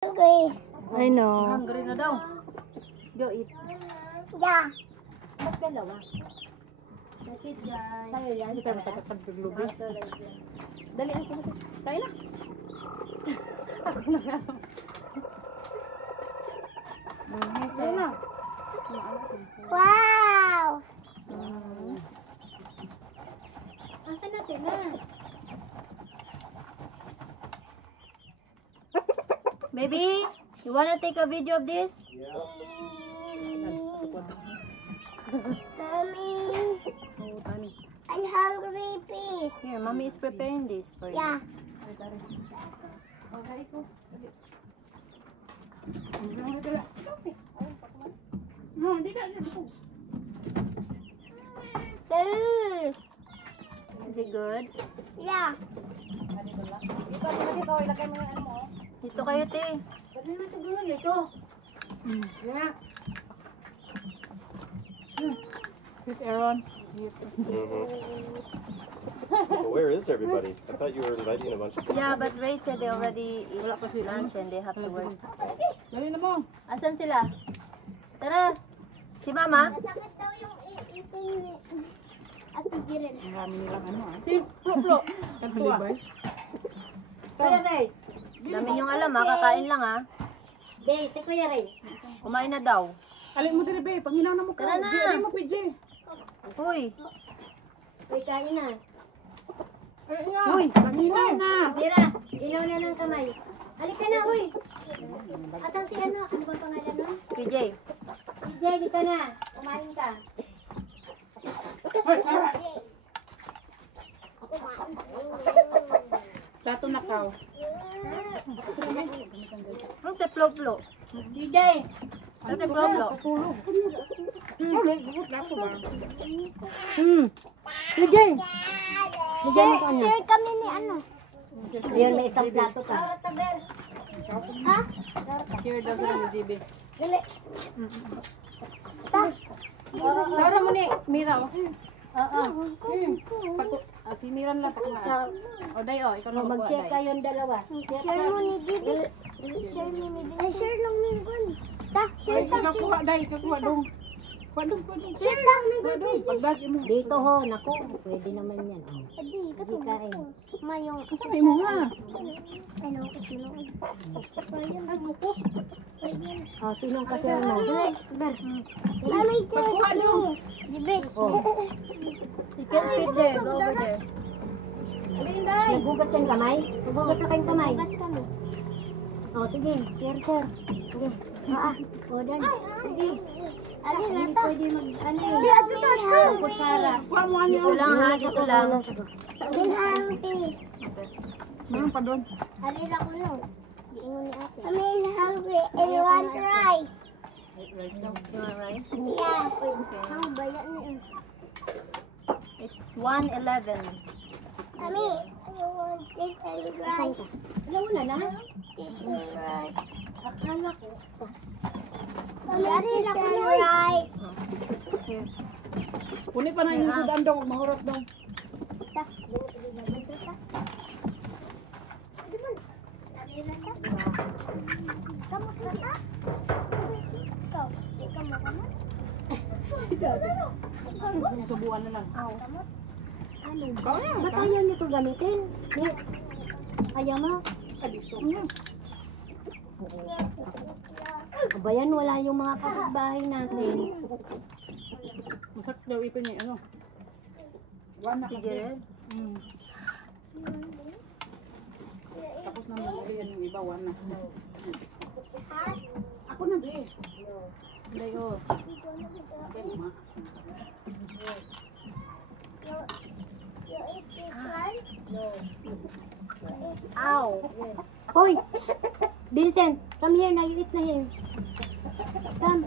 Hungry. I know. Hungry na daw. Let's go eat. Yeah. Ba't dalawa? That's it, guys. Sa'yo yan. Hindi tayo makakapaglubi. Dali, ako na. Kain na. Ako na nga. Kain na. Wow. Asan na sila? Baby, you wanna take a video of this? Mommy, I'm hungry, please. Here, mommy is preparing this for you. Yeah. Is it good? Yeah. Dito, ilagay mo yung ano mo. Dito kayo, te. Sabi naman ito gulong ito. Yeah. Here's Aaron. Well, where is everybody? I thought you were inviting a bunch of people. Yeah, but Ray said they already eat lunch and they have to work. Dali na mo. Asan sila? Tara. Si mama? Masakit daw yung itin ni Ate Jiren. Ang rami nilang ano ah. Si Pro. Kantua. Kuya Ray. Dami niyong alam ha, kakain lang ha. Be, si Kuya Ray. Kumain na daw. Alin mo diri be, panginaw na mo ka. Tara na. Alin mo PJ. Uy. Uy, kain na. Uy, panginaw na. Mira, ilaw na ng kamay. Halika na, uy. Asan si ano? Ano bang pangalan nun? PJ. DJ, dito na. Kumain ka. Plato na kaw. Ang teplo-plo. DJ. Ang teplo-plo. Tulog. PJ. Share kami ni ano. Ayun, may isang plato ka. Sarah Taber. Ha? Here daw sa GB. Dali. Sara mo ni Mira. Oo. Si Miran lang pakula. O day o, ikaw na Mag-share day. kayong dalawa. Share mo ni Bibi. Share mo ni Bibi. Ay, share lang ni Gun. Ta, share Ay, lang. ikakuha day, ikakuha dong. Kuha dong. Share lang ni Kuha Bibi. dong, pagdag mo. Dito ho, naku. Pwede naman yan. Oh. Adi, katulog ko. Mayong. Sabay mo nga. Ano, kasunod. Ay, bukos. Oh, sinong kasama mo? Mami, Pagkuha dong. Bibi. You can sit there. Go over there. Nagbugas kayong kamay? Nagbugas na kayong kamay? Bugas kami. Oh, sige. Share, share. Sige. Oh, dan. Sige. Ali, Hindi nata. pwede mag... Ano Hindi, yun? ato ta, hungry. Kutsara. Kuha mo ano. Dito lang ha, dito lang. I'm hungry. Meron pa doon. Ali na ko no. Giingon ni ate. I'm hungry and want rice. You want rice? Yeah. Ang bayan niya. It's 1:11. Mami, I want this and rice. Alam mo na. This and rice. Akala ko. Mami, this and rice. Here. Kuni pa na yung sudan daw, mahurot daw. Ta. Dito ta. Ali na ta. Kamot na ta. Ikaw, ikaw mo kamot. Subuan na lang. Kamot. Ano? Ikaw na. Ba't ayaw nito gamitin? Ayaw mo? Adiso. Kabayan, wala yung mga kapitbahay natin. Masak daw ipin niya, ano. One na Si kasi. Jared? Tapos na nalagay yan yung iba, one na. Ako na, be. Dayo. Okay, ma. Ow! Hoy! Vincent, come here na. You eat na here. Come.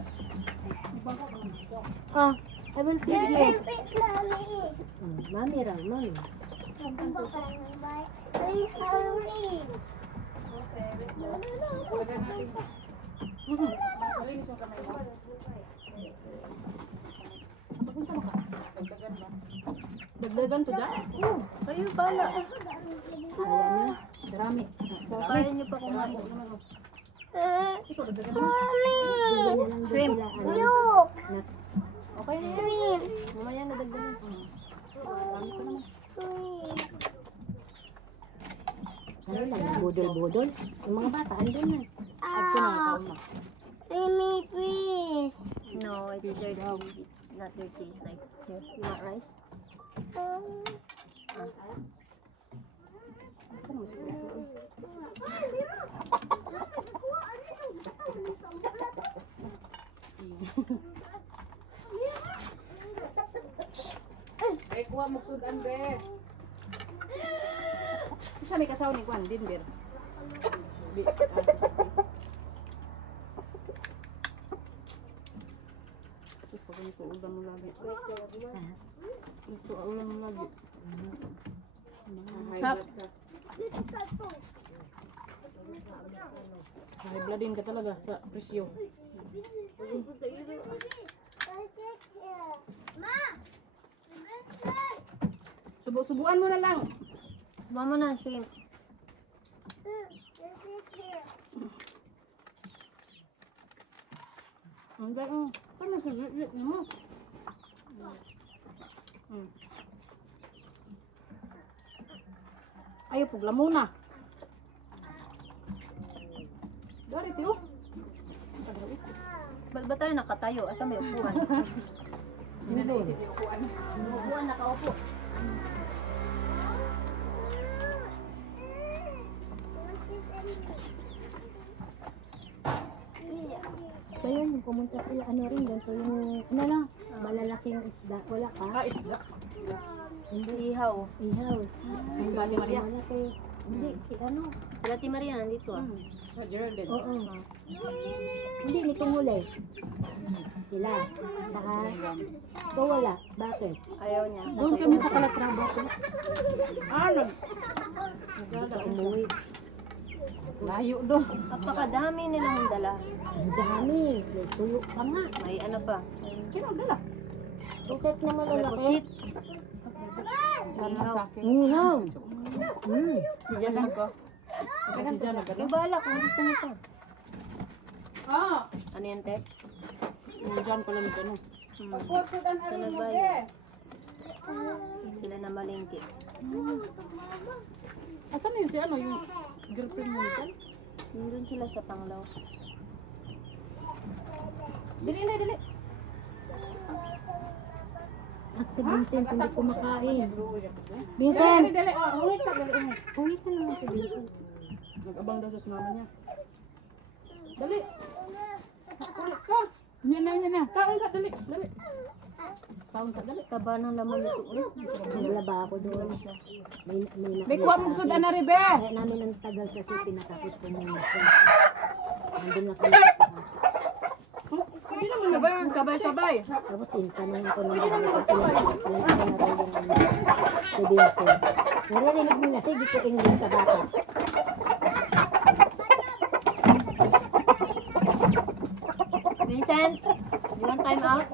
Oh, I will feed you. Mami raw, mami. I'm hungry. Malinis yung kamay mo. Dagdagan to dyan? Kayo bala. Ayan na. Marami. Kaya niyo pa kumain. Ikaw, dagdagan mo. Bigyan na lang doon Shrimp. sila. Ano, Look. na- Okay na yan. Shrimp. Mamaya na dagdagan. Marami ko naman. ano lang, budol-budol. Yung mga bata, andun na. Add ko na, taon na. Mimi, please. No, it's dirty. It's not dirty. It's like, here, you want rice? Saan mo siya? Eh, kuha mo sudan, be. Isa may kasaw ni Juan, din, bir. Pag ganito, ulam mo lagi. Ito, ulam mo lagi. High blood din ka talaga sa presyo. Subo-subuan mo na lang. Subuan mo na, shrimp. Hindi, Ano sa lit mo? Ayaw, pugla muna. Dari, tiyo. Ba't ba tayo nakatayo? Asa may upuan? Hindi na naisip yung upuan. Upuan, nakaupo. So yun, yung pumunta sila, ano rin, ganito yung, ano lang, malalaking isda. Wala ka? Isda. Hindi. Ihaw. Ihaw. Ang Bali Maria. Malaki. Hindi, si ano? Sila Ate Maria nandito ah. Sa Geraldine. Oo. Hindi, ni Kumulay. Sila. Saka, so wala. Bakit? Ayaw niya. Doon kami sa Calatrava. Ano? Hindi ka umuwi. Layo doon. Napakadami nilang dala. Ang dami. May tuyo pa nga. May ano pa. Sino ang dala? Tukot na May malalaki. pusit. Sana sa akin. Ihaw. Si Jan lang ko. Si Jan ang Kayo bahala kung gusto niyo to. Ah! Ano yan, te? Yung Jan pala nito, no? Sila na malingki. Asan na yun si ano? Yung girlfriend mo nito? Nandun sila sa Panglaw. Dili, dili. At si Vincent hindi kumakain. Dili, Vincent! dili. Ulit ka, dali. Uwi ka naman si Vincent. Nag-abang daw sa mama niya. Dali. Ulit ka. Yan na. Kaon ka, dali. Kaon ka, dali. Taba ng laman nito. Naglaba ako doon. May kuha mong sudan na rin, be. Kaya namin ang tagal kasi pinatapos ko muna ako. Nandun na kami. Hindi naman na ba yung sabay-sabay? Tapos tintanong ko ng mga kasi si Vincent. Naririnig mo na, sige ko English sa bata. Vincent, you want time out?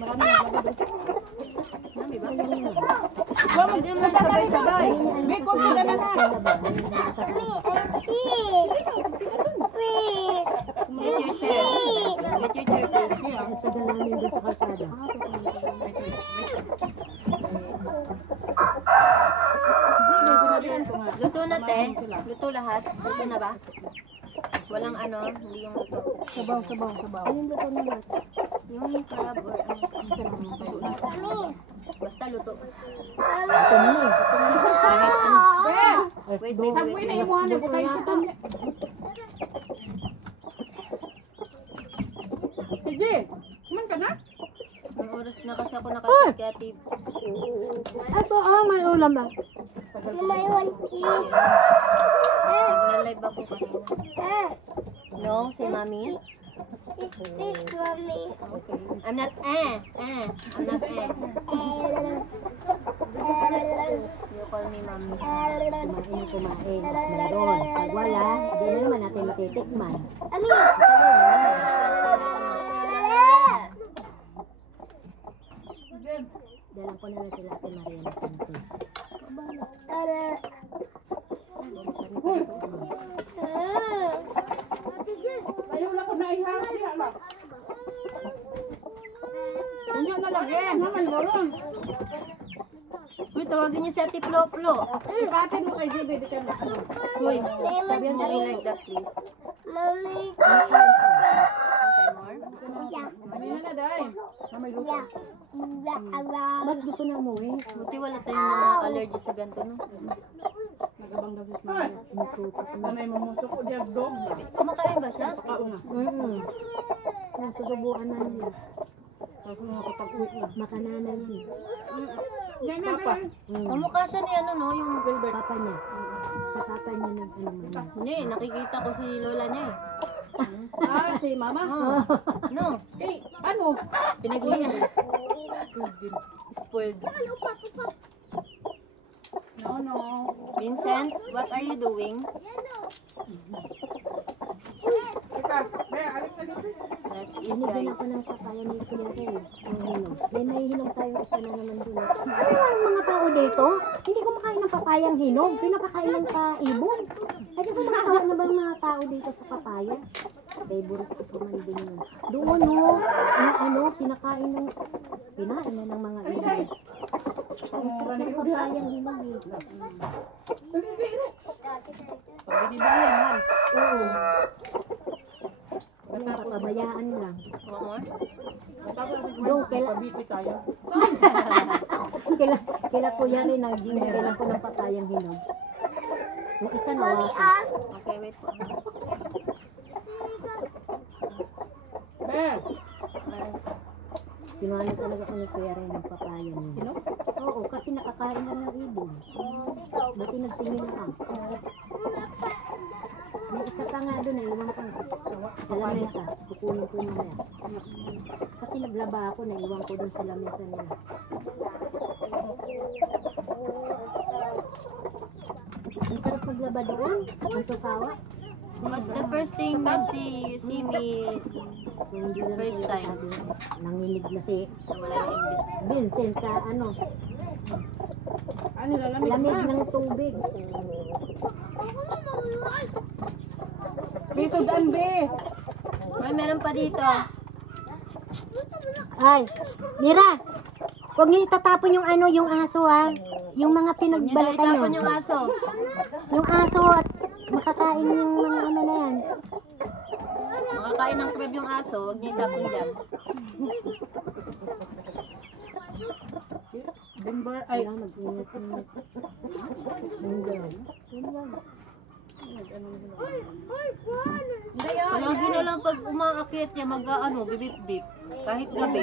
Marami naglagay doon. Mami ba? Kuha mo Pwede mo sabay-sabay. May kung sudan na na. Get your chair. Get your chair, please. Tagal namin doon sa kalsada. Luto na, te. Luto lahat. Luto na ba? Walang ano, hindi yung luto. Sabaw. Anong luto naman? Yung crab or ano. Basta luto. Ito mo eh. Kahit ano. Wait. Sagway na imuhan na tayo sa tanya. Sige, kuman ka na? May oras na kasi ako nakasal kaya tip. Ako, may ulam ba? May one kiss. Nag-live ako kanina. No, say mommy. This fish, mommy. I'm not I'm not You call me mommy. Kumain. Meron. Pag wala, hindi na naman natin matitikman. Dalang ko na lang sila Ate Maria na kanto. Ayaw na ko na ihang. Diha lang. Ano na lagi? Naman bolong. Uy, tawagin niyo si Ate Flo-Flo. Ipatin mo kay JB dito na. Uy, sabihan mo rin like that, please. Mommy. Okay, more? Yeah. Ano na dai? May luto. Ba't gusto na mo eh? Buti wala tayong mga allergy sa ganito, no? Nagabang daw si mama. Nanay mamusok ko diag dog. Kumakain ba siya? Kauna. Ang susubuan na nila. Tapos nakapag-uwi na. Makananan niya. Papa. Kamukha siya ni ano, no? Yung Gilbert. Papa niya. Sa papa niya nag-ano. Hindi, nakikita ko si lola niya eh. Ah, si mama? Oh. No, Eh, ano? pinaglihan. Spoiled. No. Vincent, what are you doing? Teka, Bea, alik na dito. Let's eat, Binigyan guys. ako ng papaya ni Kuya Ray. Yung hinog. May nahihinog tayo isa na naman dun. Ano ang mga tao dito? Hindi kumakain ng papayang hinog. Pinapakain ng ibon. Kasi kumakawa na ba yung mga tao dito sa papaya? Favorite ko man din yun. Doon no, pinakain ng pinain na ng mga ibon. Ang sarap ng papayang hinog eh. Pagbibibayan, man. Oo. Papabayaan lang. One more? Doon, pabiti tayo. Kila Kuya Ray, nag-dinner ko ng papayang hinog. Yung isa na Okay, wait po. Bea, Kinuha na talaga ko ni Kuya Ray ng papaya niya. hinog? Oo, kasi nakakain na ng ibon. Buti nagtingin na ako. May isa pa nga doon, naiwan ko. Sa lamesa, kukunin ko na yan. Kasi naglaba ako, naiwan ko doon sa lamesa nila. Ang sarap maglaba doon. Ang sasawa. What's the first thing you see me Kung hindi lang First talaga time. sabi, nanginig na si na wala na English? Vincent sa Ano, lalamig lamig na. ng tubig. Dito, daan, Be. May meron pa dito. Ay, Mira! Huwag niyo itatapon yung yung aso ha. Yung mga Huwag niyo na pinagbalakan itapon nyo. yung aso. Yung aso at makakain yung mga ano na yan. Makakain ng crab yung aso, huwag niyo itapon dyan. Denver, ay, Kailangan mag-ingat-ingat. Hanggang. Palagi na lang pag umaakit niya, bibip-bip. Kahit gabi.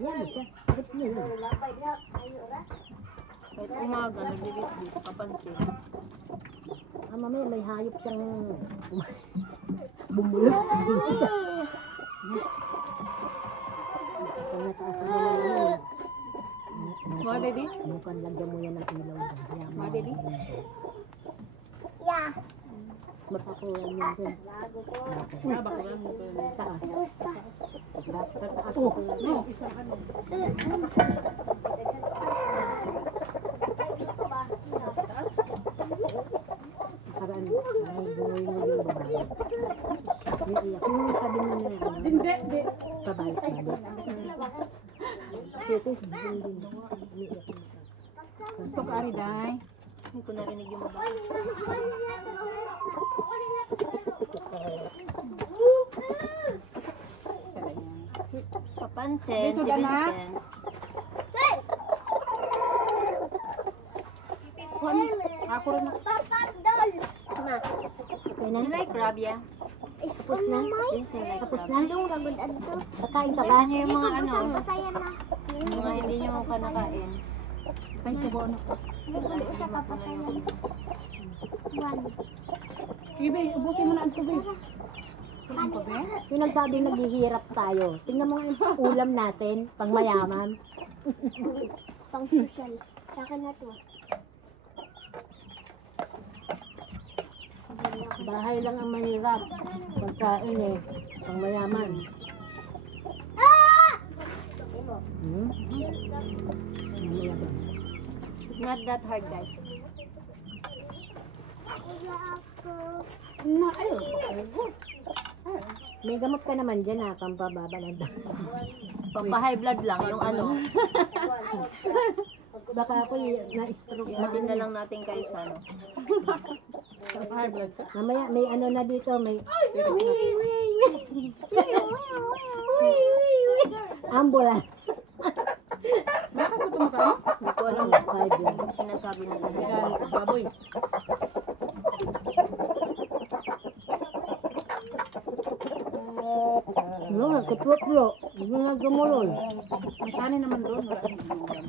Yan, siya. Ba't niyo yun? Kahit umaga, nagbibip-bip. Kapansin. Mamaya may hayop siyang bumulot sa dito. Pag nataas mo na naman, More, baby? mukhang lagyan mo yan ng ilaw. Kaya More, baby? Yeah. mapakuha niyo dun. baka lang mo ito. Taas. Taas. Oh, no, isang ano. Paraan, ay gawin mo yung babae. Yung iyak. Yung sabi mo na Hindi, di. pabalik-balik. Ito, din. Gusto ka, Ariday. Hindi ko narinig yung babae. Kapansin, si Biso ka na? Vincent. Ako rin na. Okay na? You like crab, yeah? Tapos na? Vincent like Tapos crab. na? Kakain ka ba? Tignan niyo yung mga ano, Masaya na. yung mga hindi niyo kanakain. Ay, subo na. Ibe, ubusin mo na ang tubig. Ang tubig? Yung nagsabi naghihirap tayo. Tingnan mo nga yung ulam natin, pang mayaman. Pang social. Sa akin na to. Bahay lang ang mahirap. Pagkain eh, pang mayaman. Hmm? Not that hard, guys. Na, ayun. May gamot ka naman dyan ha, pampababalad. Pampa-high blood lang, yung ano. Baka ako na-stroke na. Ihatin na lang natin kayo sa ano. High blood ka. Mamaya may ano na dito, may ambulance. Bakas ito mukha mo? Hindi ko alam High blood. kung sinasabi nila. Yan, baboy. No, nagkatwak-lo. Hindi na gumulon. Masanin naman doon. Wala nang inuman.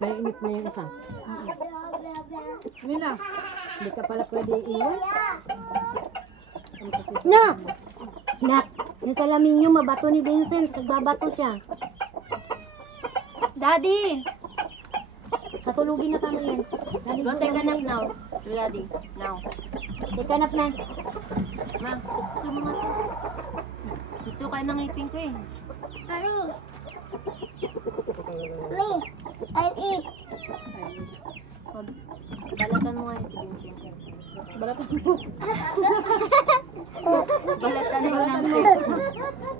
May init na yung isa. Nina. Hindi ka pala pwede iwan. Na! Nak! Yung salamin nyo, mabato ni Vincent. Nagbabato siya. Daddy! Katulugin na kami yan. Go take a nap now. Daddy, now. Ikanap na. Ma, tutok mo nga to. Ito kayo ng ngipin ko eh. I'll eat. Balatan mo nga yun si Vincent. Balatan mo. Balatan mo lang siya.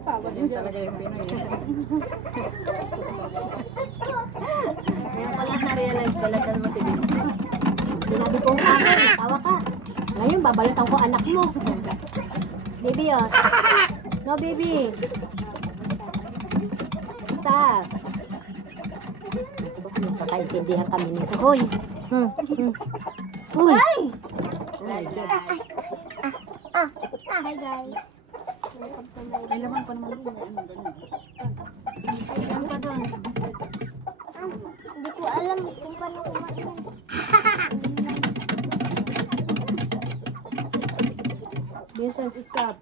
Pagod din talaga yung Pinoy. Ngayon ko lang na-realize, balatan mo si Vincent. Sinabi ko ang akin, tawa ka. Ngayon, babalatan ko anak mo. Baby, oh. No, baby. Stop. Magkakaintindihan kami nito. Hoy. Uy. Ay! Hi guys. May laman pa naman doon. Ano, ganun. Ano pa dun? Hindi ko alam kung paano kumain. Vincent, stop.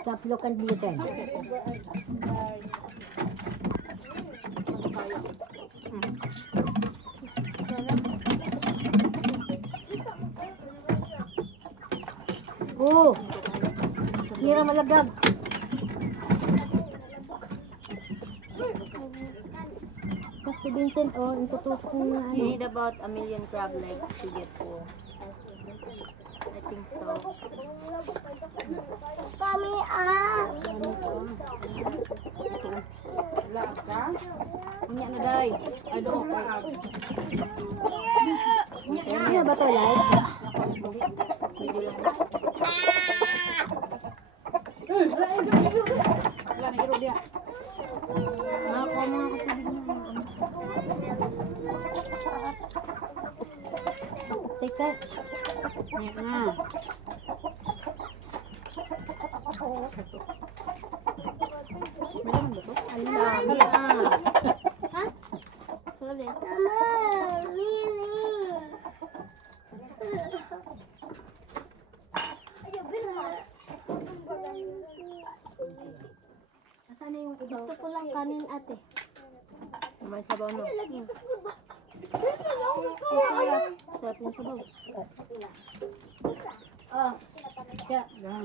Stop, look and listen. Oh, Mira malagag. Si Vincent, oh, tutusok mo na You ano. need about 1,000,000 crab legs to get full. I think so. Kami Wala ka? Unya na day. I don't okay. Ano ba to, live? Video lang. Wala na iro dia. Nakakuha mo ako sa video. Teka, Yan. May laman ba to? Lagi ah. Sorry. Mama, Mimi. asan na yung iba? Gusto ko lang kanin ate. May sabaw no. Sarap yung sabaw. Oh, siya. Yan.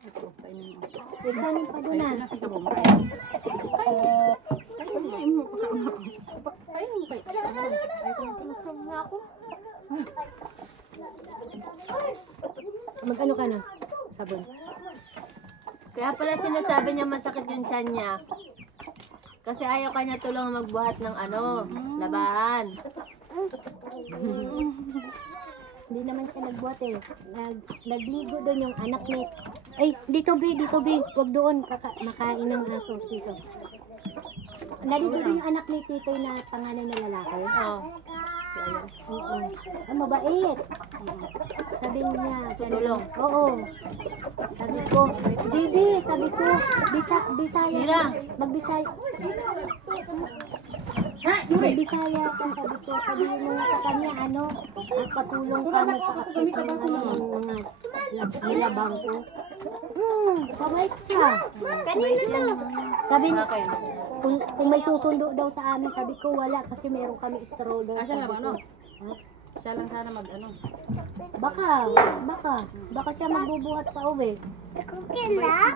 Ito, kainin mo. Ikanin pa doon na. Nakita mo mo. Mag-ano ka na? Sabon. Kaya pala sinasabi niya masakit yung tiyan niya. Kasi ayaw kanya tulong magbuhat ng ano, labahan. Hindi naman siya nagbuhat eh. Nagligo doon yung anak ni... Ay, dito be, dito be. Huwag doon. Makain ng aso dito. Naligo doon yung anak ni Titoy na panganay na lalaki. Oo. Oo. Ang mabait. Sabi niya, Tulong. oo. Sabi ko, Bibi, sabi ko, Bisaya. Mira. Magbisaya. Magbisaya ka, sabi ko. Sabihin mo nga sa kanya, ano, patulong ka mo sa mga nilabang ko. Pabait siya. Kanina to. Sabi niya, Bakit? kung may susundo daw sa amin, sabi ko wala kasi meron kami stroller. Asan na ba, ano? Ha? Siya lang sana mag-ano. Baka siya magbubuhat pa uwi. Cookie na?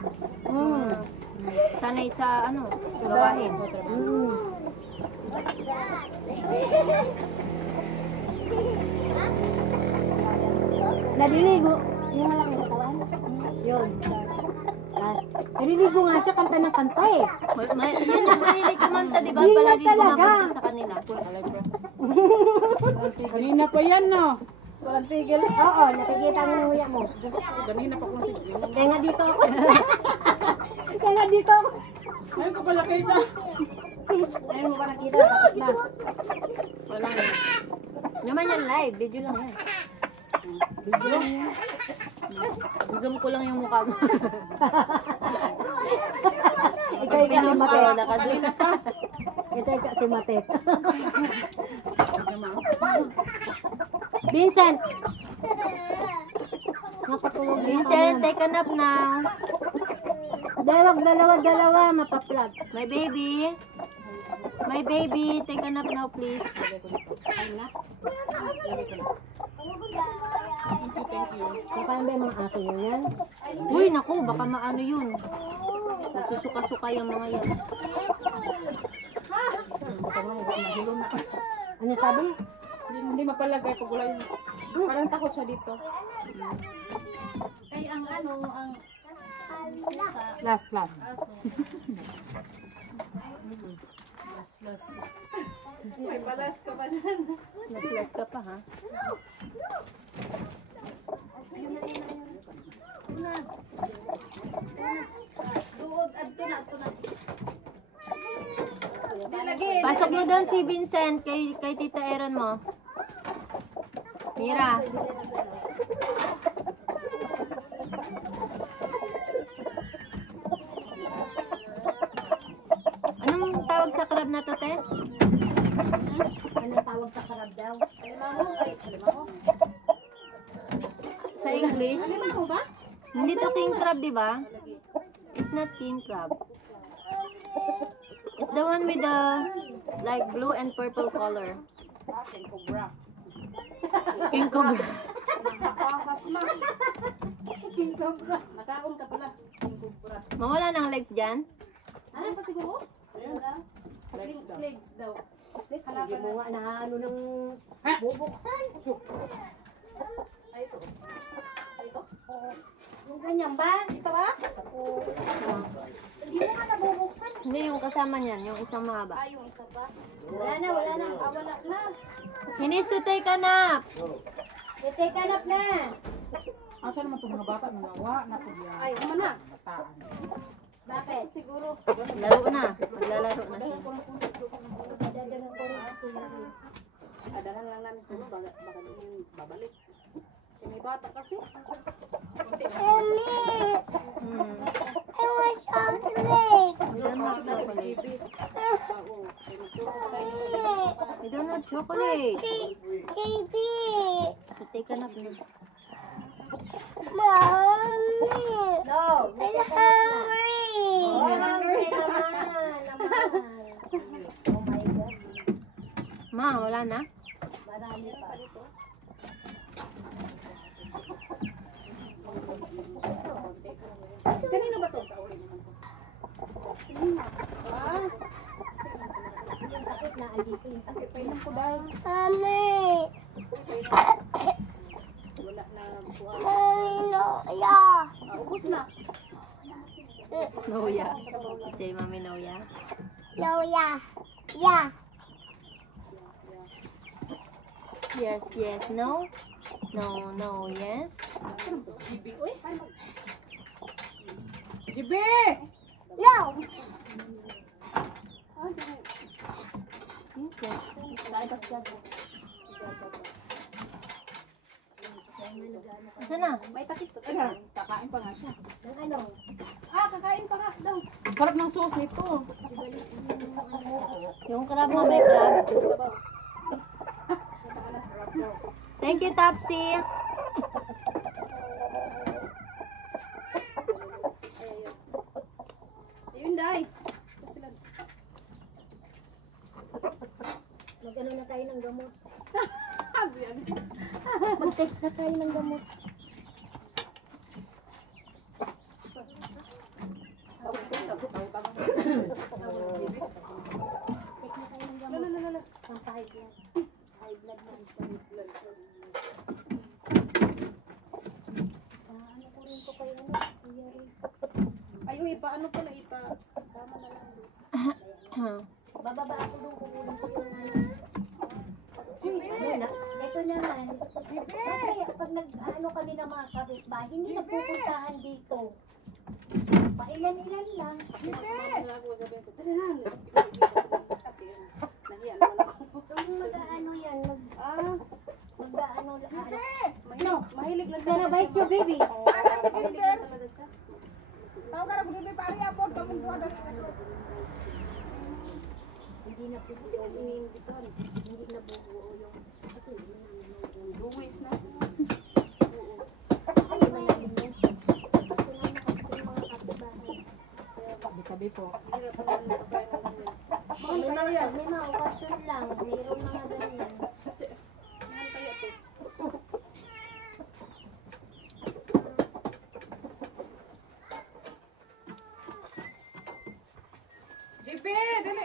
Sanay sa ano, gawain. Naliligo. Yung malaking katawan. Yun. Naliligo nga siya, kanta ng kanta eh. Yun yung mahilig kumanta, di ba? Hindi na Palagi talaga. kumanta sa kanila. Kanina pa yan, no? Walang tigil. Oo, nakikita mo yung huya mo. Kanina pa kung Kaya nga dito ako. Kaya nga dito ako. Ayun ko pala kita. Ayun mo ba nakita? Tapos na. Wala nga. Naman yan live, video lang yan. Video? Zoom ko lang yung mukha mo. Ikaw yung Pinost ko, Matet. nakazoom. Ito yung si Matet. Vincent! Nakatulog na Vincent, take a nap now. Dalawa, mapaplag. My baby. My baby, take a nap now, please. Thank you. Kakain ba yung mga aso nyo yan? Uy, naku, baka maano yun. Nagsusuka-suka yung mga yan. Ano sabi? Hindi mapalagay pag wala yung... Parang takot siya dito. Ay, ang ano, ang... Last. Nag-plus ka pa, ha? Pasok mo doon si Vincent kay Tita Erin mo. Mira. Anong tawag sa crab na to, te? Anong tawag sa karab daw? Sa English? Hindi to king crab, di ba? It's not king crab. It's the one with the like blue and purple color. King cobra. Nakaon ka pala. Mawala ng legs dyan? Ano pa siguro? Legs daw. Sige mo nga, naano ng bubuksan. Yung ganyan ba? Dito ba? Hindi mo nga nabubuksan. Hindi, yung kasama niyan, yung isang mahaba. Yung isa ba? Wala na. Wala na. He needs to take a nap. Take a nap na. Asa naman itong mga bata nangawa na po yan. Ay, ano na? Bataan. Bakit? Siguro. Laro na. Maglalaro na siya. Adalan lang namin ito. Baka yung babalik. Kasi may bata kasi. Mommy, Hmm. I want chocolate. We don't have chocolate. We don't have chocolate. JB, So take a nap na. Mommy, No. I'm hungry. Hungry naman. Oh my God. Ma, wala na? Marami pa. Kanino ba ito? Yung takot na andito yung takot. Painom ko dahil. Mommy, Wala na buha. Mommy, no, yeah. Ubus na. No, yeah. Say, mommy, no, yeah. No, yeah. Yeah. Yes, yes, no. No, no, yes. Jibi. Uy. Jibi! No. Vincent. Kain pa siya. Asa na? May takip ko. Ano? Kakain pa nga siya. Ng ano? Kakain pa nga daw. Ang sarap ng sauce nito. Yung crab mo, may crab. Thank you, Topsy. Ayun, Day. Mag-ano na tayo ng gamot. Sabi, Take na tayo ng gamot. Ayun, ipaano ko na ipa. Sama na lang. Bababa ako doon kukunin ko yung ito naman. Kaya pag nag-ano kami ng mga kapitbahay, hindi na pupuntahan dito. Pailan-ilan lang. Yung mag-ano yan, mag-ano lang. No, Mahilig lang gonna bite your baby. Mahilig lang talaga siya. Tao ka na bumili pari apod kamong duha na. Hindi na pupuo yung hindi na bubuo yung Buwis na. ano man namin yun. Kasi nga nakapit yung mga kapitbahay. Tabi po. May mga okasyon lang, mayroong mga ganyan. Kaya to. JP, dali.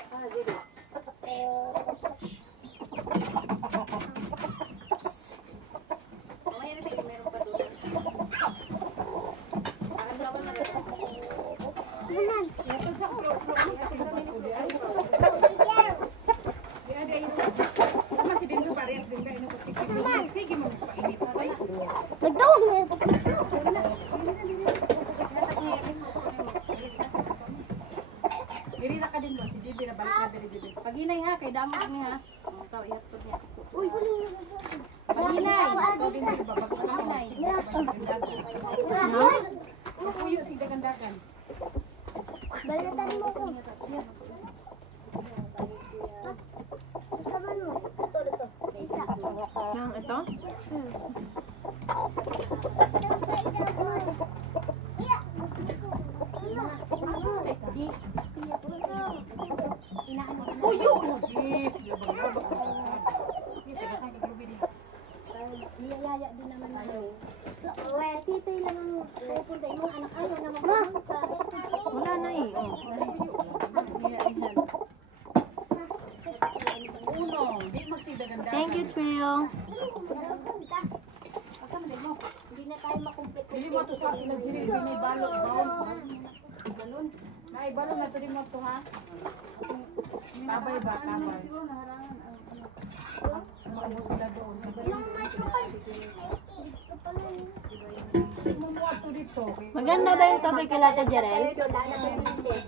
Nagtawag na ito. Diri na ka din ba? Si JB na balik na diri JB. Paginay ha, kay damo ni ha. Ikaw ihatod niya. Uy, gulo. Paginay. Ikaw din ba ibabag paginay. Puyo si dagandagan. Balatan mo ko. Kasama mo. Ito. Isa. Nang ito? Puyo. Yes, labag-labag ka sa Niyayaya din naman na yun. Well, titoy lang ang pupunta yung mga anak ayaw na magpupunta. Wala na eh. Oh. Unong, di magsidagandagan. Thank you, Trio. Hindi na tayo makumplit. Dili mo to sa ilang jiri binay balot baon. Balon. Nay balon na to din mo to ha. Tabay ba tabay. Maubos sila doon. Mumuha to dito. Maganda ba yung topic kay Lata Jarel?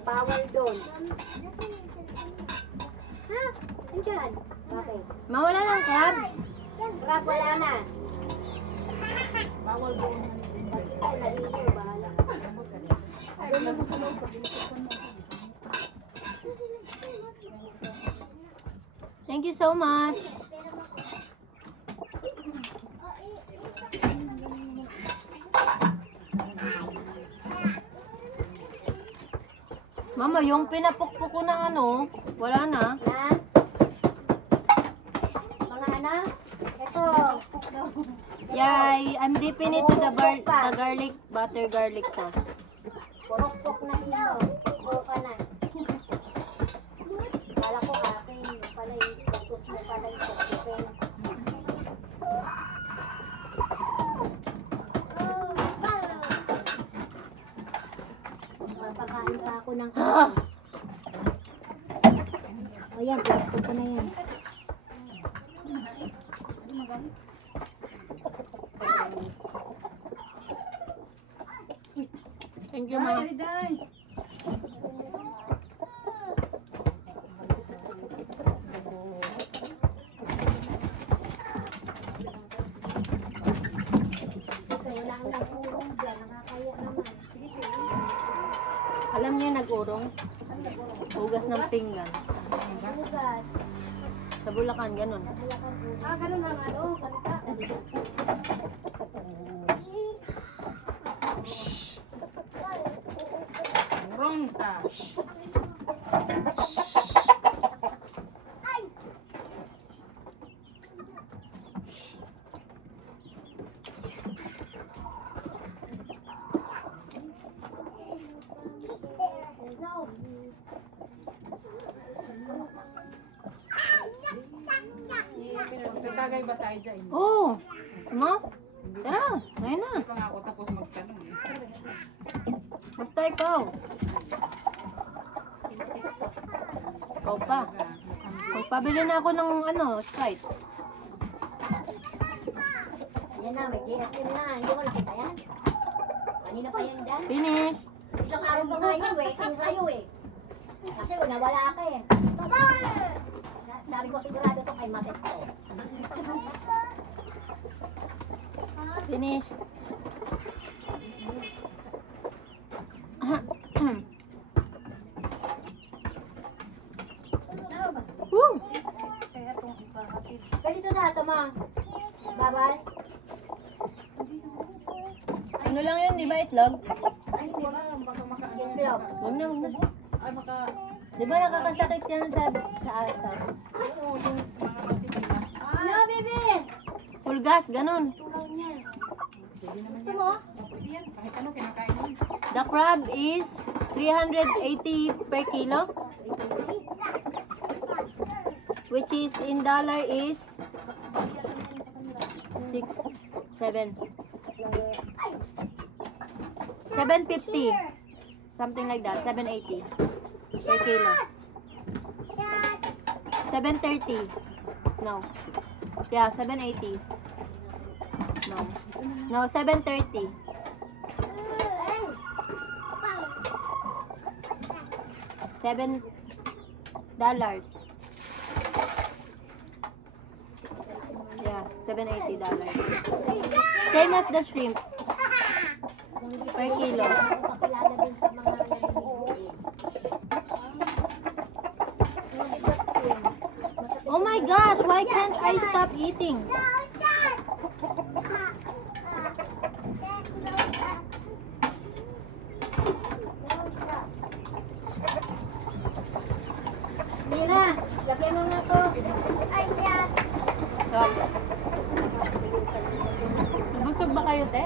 Power doon. Ha? Andiyan. Bakit? Mawala ng crab? Crab wala na. Bawal doon. Ay, naliyo. Bahala. Doon mo sa loob pag inikot mo. Thank you so much. Mama, yung pinapukpok ko ng ano, wala na. Na? Mga anak? Ito. Yay, I'm dipping it to the garlic, butter garlic sauce. Purok-pok na ino. Purok ka na. Kala ko akin. Pala yung tutos mo pala yung tutusin. Mapakain pa ako ng O yan, purok ko na yan. Thank you, Ma. Wala ang nagurong dyan. Nakakaya naman. Alam niya nag-urong? Hugas ng pinggan. Hugas. Sa Bulacan, ganun. Ganun ang ano, salita. Urong ka. Magkagay ba tayo dyan? Oo. Ma? Tara, ngayon na. Hindi pa nga ako tapos magtanong eh. Basta ikaw. Ikaw pa. Magpabili na ako ng ano, Sprite. Yan na, may GSM na. Hindi ko nakita yan. Kanina pa yan dyan. Finish. Isang araw pa nga yun eh. Yung sa'yo eh. Kasi nawala ka eh. Sabi ko sigurado to kay Matet ko. Finish. Woo! Ganito sa ato ma. Babay. Ano lang yun, di ba itlog? Ay, hindi ba? Baka makaano. Itlog. Huwag na, huwag na. Ay, baka... Di ba nakakasakit yan sa asa? Oo, yung mga magtitinda. No, baby! Pulgas, ganun. Pwede naman Gusto yan. mo? Pwede yan. Kahit ano, kinakain yun. The crab is 380 per kilo. Which is in dollar is 750. Something like that. 780 per kilo. 730. No. Yeah, 780. No. No, 730. $7. Yeah, $780. Same as the shrimp. Per kilo. Pakilala din sa mga Oh my gosh, why can't I stop eating? Mira, lagyan mo nga to. Ay, siya. Oh. Nabusog ba kayo, te?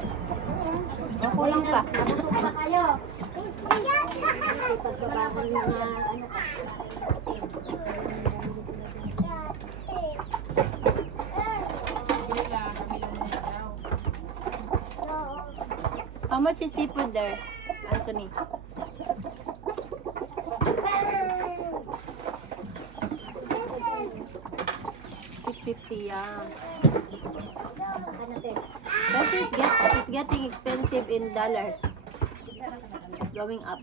O kulang pa? Nabusog pa kayo. Pagbabahan ng mga ano pa. Hindi lang, kami lang muna daw. How much is seafood there, Anthony? $6.50, yeah. Ano te? But it's getting expensive in dollars. Going up.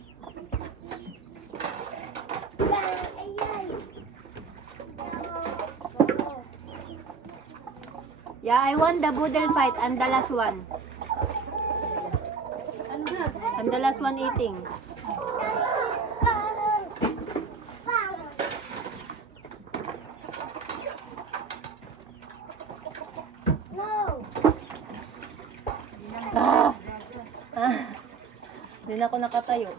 Yeah, I won the boodle fight. I'm the last one. I'm the last one eating. Ah! Ah! Hindi na ako nakatayo.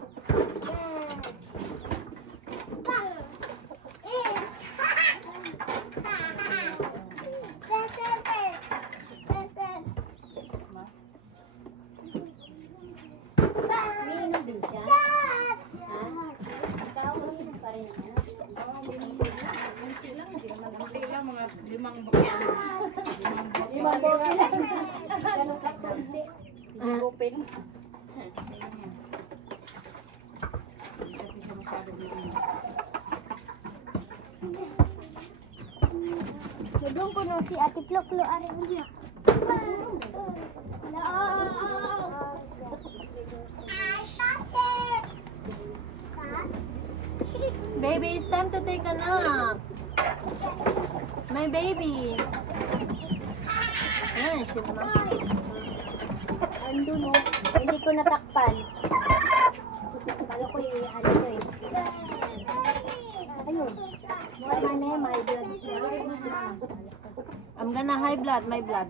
Umiinom din siya. Ha? Ikaw, umiinom pa rin ano? Kunti lang, hindi naman. Kunti lang, mga 5 bakyan. 5 Limang bakyan. bote lang. Ganun ka konti. Open. Kasi siya masyado din. Nagong ko no si Ate Ploklo ari niya. Baby, it's time to take a nap. My baby. Ayan, ship ma. Ando no, hindi ko natakpan. Kala ko yung ano to eh. Ayun. Mga na may blood. I'm gonna high blood, my blood.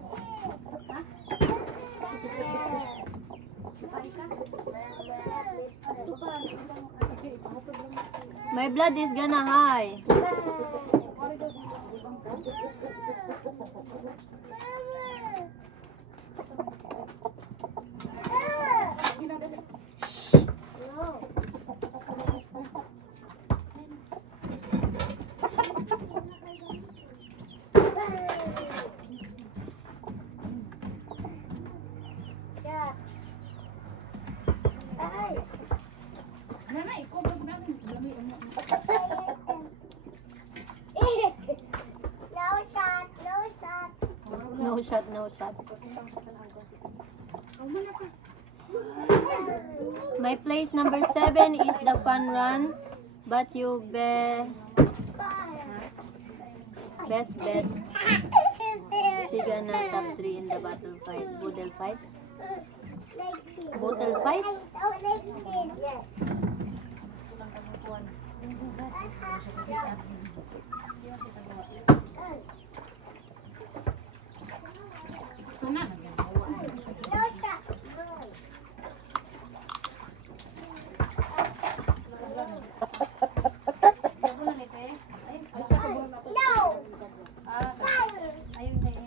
My blood is gonna high. No shot, no shot. My place number 7 is the fun run, but you best bet she gonna top 3 in the battle fight. Boodle fight? Bottle fight?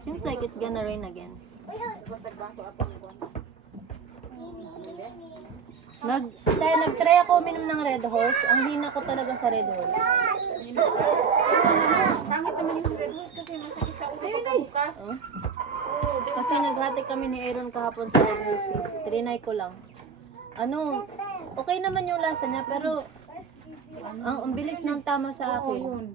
Seems like it's gonna rain again. Nag-try ako uminom ng Red Horse. Ang hina ko talaga sa Red Horse. Pangit naman yung Red Horse kasi masakit sa ulo pagkabukas. Kasi naghati kami ni Aaron kahapon sa Red Horse. Trinay ko lang. Ano, okay naman yung lasa niya, pero ang bilis ng tama sa Oo, akin. yun.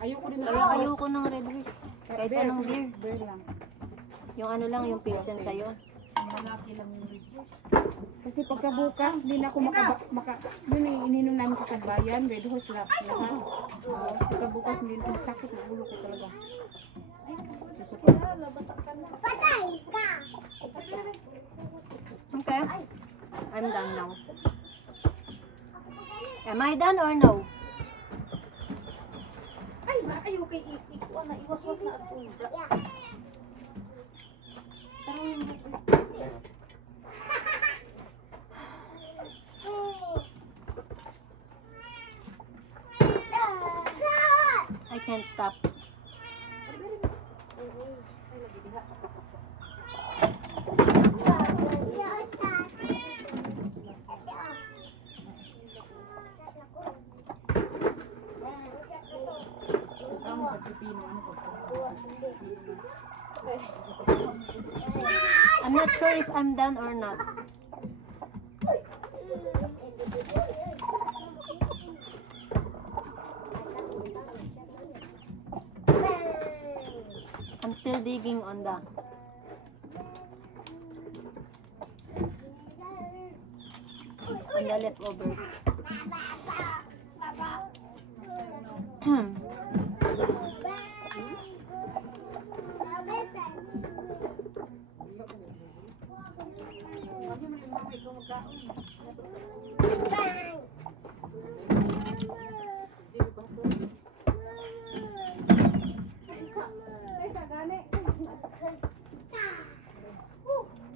Ayoko din Kaya ayoko ng Red Horse. Kahit anong beer. Beer lang. Yung ano lang, yung pilsen sa'yo. Malaki lang yung Red Horse. Kasi pagkabukas, hindi na ako yun yung ininom namin sa Sagbayan, Red Horse lang. Pagkabukas, hindi na sakit ng ulo ko talaga. Patay ka! Okay? I'm done now. Am I done or no? Ay, ayaw kay ikuha na, iwas-was na ako. I can't stop. I'm not sure if I'm done or not. I'm still digging on the leftovers.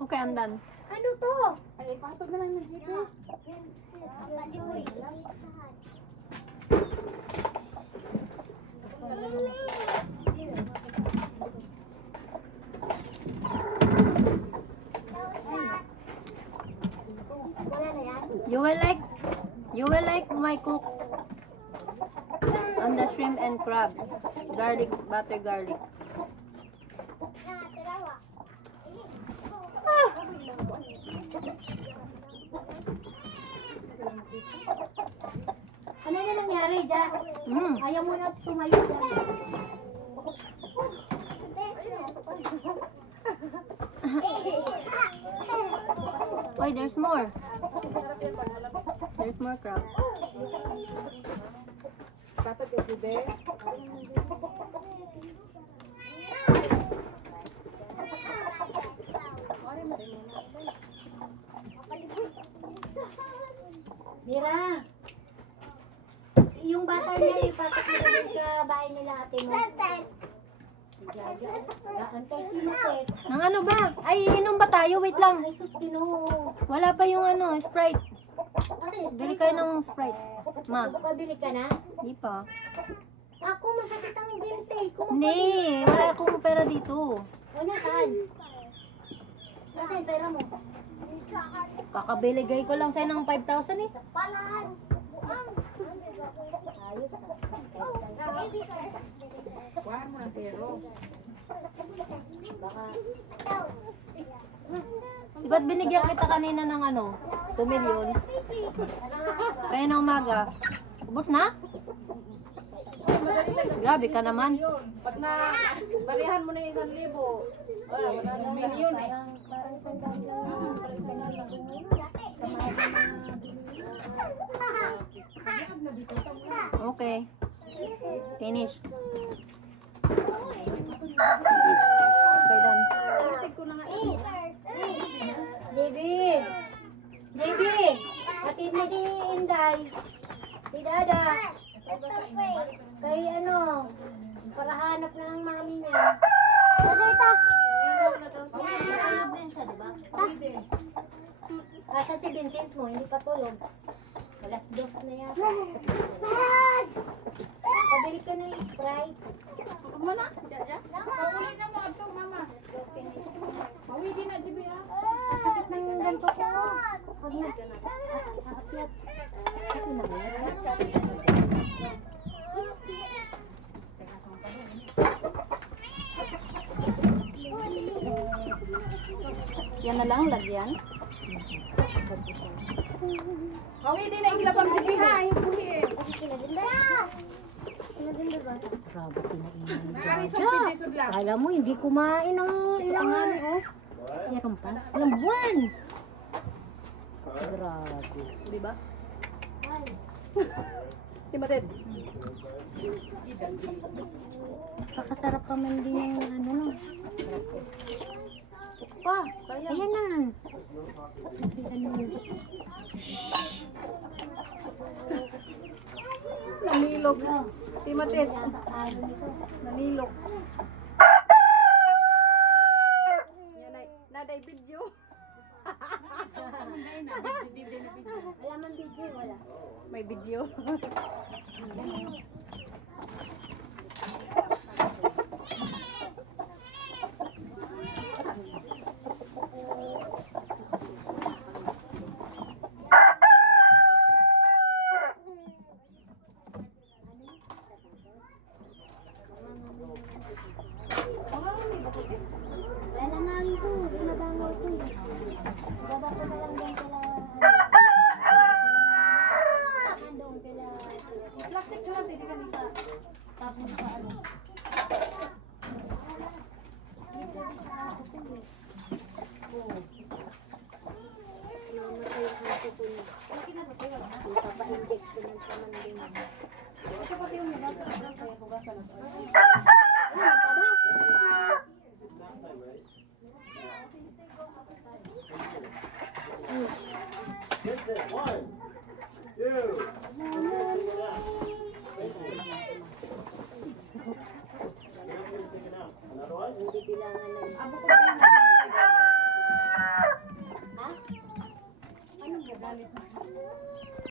Okay, I'm done. Ano to? Ay, patog na lang ng dito. You will like my cook on the shrimp and crab. Garlic, butter garlic. Ano na nangyari, Ja? Mm. Ayaw mo na tumayo dyan. Wait, there's more. There's more crab. Dapat yung bube. Mira! Yung butter niya, ipasok mo dun sa bahay nila ate mo. Antay sinukit. Nang ano ba? Ay, inom ba tayo? Wait lang. Ay, sus, Ginoo. Wala pa yung ano, Sprite. Kasi, Bili kayo ng Sprite. Ma, Pabili ka na? di pa. Ako, masakit ang binte. Hindi, wala akong pera dito. Wala, saan? Kasi yung pera mo. Kakabiligay ko lang sa'yo ng 5,000 eh. Ayos. Kuhaan mo na zero. Di ba't binigyan kita kanina ng ano? 2 million? Kaya ng umaga. Ubus na? Grabe ka naman. Pag na barihan mo na 1,000, wala na milyon eh. Parang sandali lang. Okay. Finish. Okay, done. Baby! Baby! Atid mo si Inday. Si Dada. Kay ano, para hanap na ng mami niya. Dada, ito. Tulog din siya, diba? Asan si Vincent mo? Hindi pa tulog. Alas 2 na yata. Pabili ka na yung Sprite. Amo na, pauwi na mo ato, mama. Pauwi din na, Jibi, ha? Sakit ng ganito ko. Pag nag-aakyat. Sakit na ba? Yan na lang, lagyan. Pauwi din na, ikila pang Jibi, ha? Yung pauwi eh. Grabe, kinainan. Nakari sa pitisod lang. Kala mo, hindi kumain ng ilang oh. Meron pa? Ilang buwan. Grabe. Diba? Timatid. Kakasarap pa man din yung ano no. Pa, sayang. Ayan na. Ano yun? Nanilog. Timatid. Nanilog. Yan ay, naday video. Wala man video, wala. May video. Wala naman ito. Binabango ito. Baba ko na lang din pala. Doon pala. Plastic ka lang, hindi ka nita. Tapos pa ano. Namatay ang aso ko niya. Ipapa-inject ko ng pamanding. Ito pati yung mga kaya hugasan na to. One, two. Hindi bilangan ng